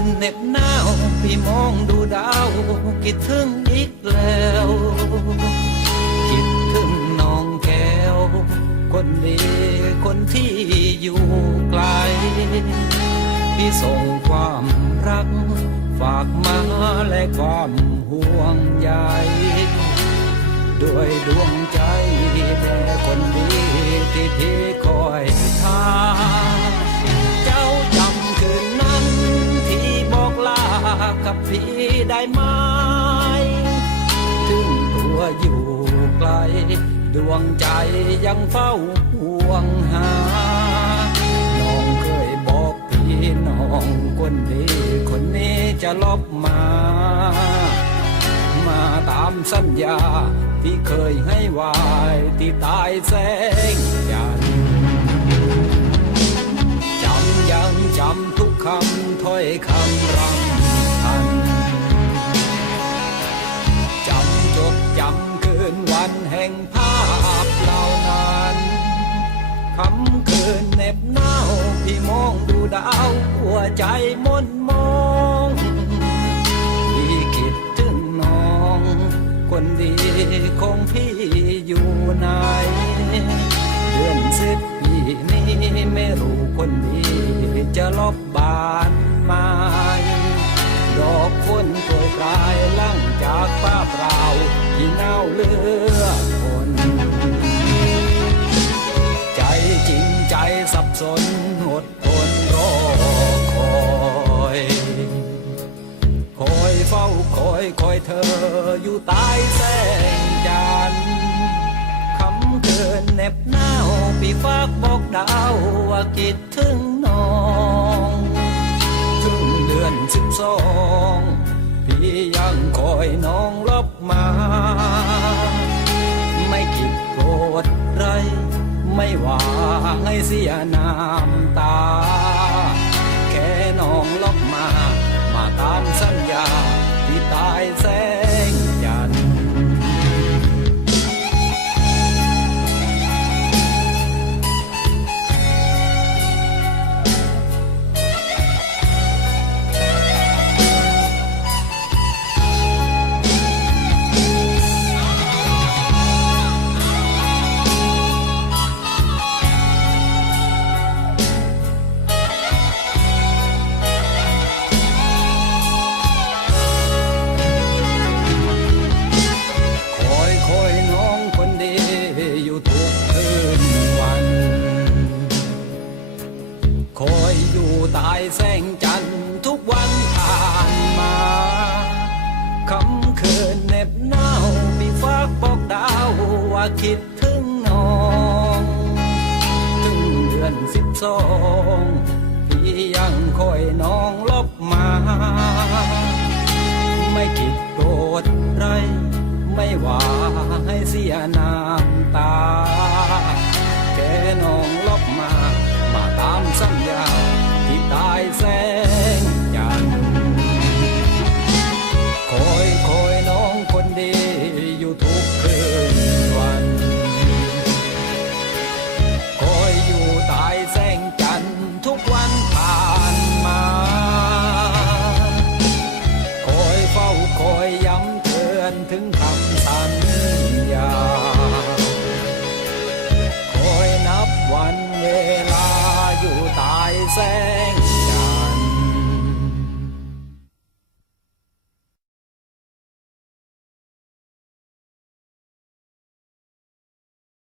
นเน็บหนาวพี่มองดูดาวคิดถึงอีกแล้ว คิดถึงน้องแก้ว คนดีคนที่อยู่ไกล พี่ส่งความรัก ฝากมาและความห่วงใยด้วยดวงใจแด่คนดีที่พี่ขอ กับพี่ได้ไหม ถึงตัวอยู่ไกล ดวงใจยังเฝ้าห่วงหา น้องเคยบอกพี่น้องคนดีคนนี้จะลบมา มาตามสัญญาที่เคยให้ไว้ที่ตายแสงจันจำยังจำทุกคำถ้อยคำรำ ใจมนมองพี่คิดถึงน้อง คนดีของพี่อยู่ไหนเดือนสิบปีนี้ไม่รู้คนดีจะลบบานไหมดอกฝนโปรยปลายลังจากฟ้าเปล่าที่เน่าเลือดคน ใจจริงใจสับสน อยู่ใต้แสงจันทร์คำเกินเน็บหนาวพี่ฟากบอกดาวว่าคิดถึงน้องถึงเดือนสิบสองพี่ยังคอยน้องลบมา ไม่คิดโกรธไร ไม่ว่าให้เสียน้ำตา แค่น้องลบมา มาตามสัญญาที่ตายแสง คิดถึงน้องถึงเดือนสิบสองพี่ยังคอยน้องลบมา ไม่คิดโกรธไร ไม่ว่าให้เสียน้ำตา แค่น้อง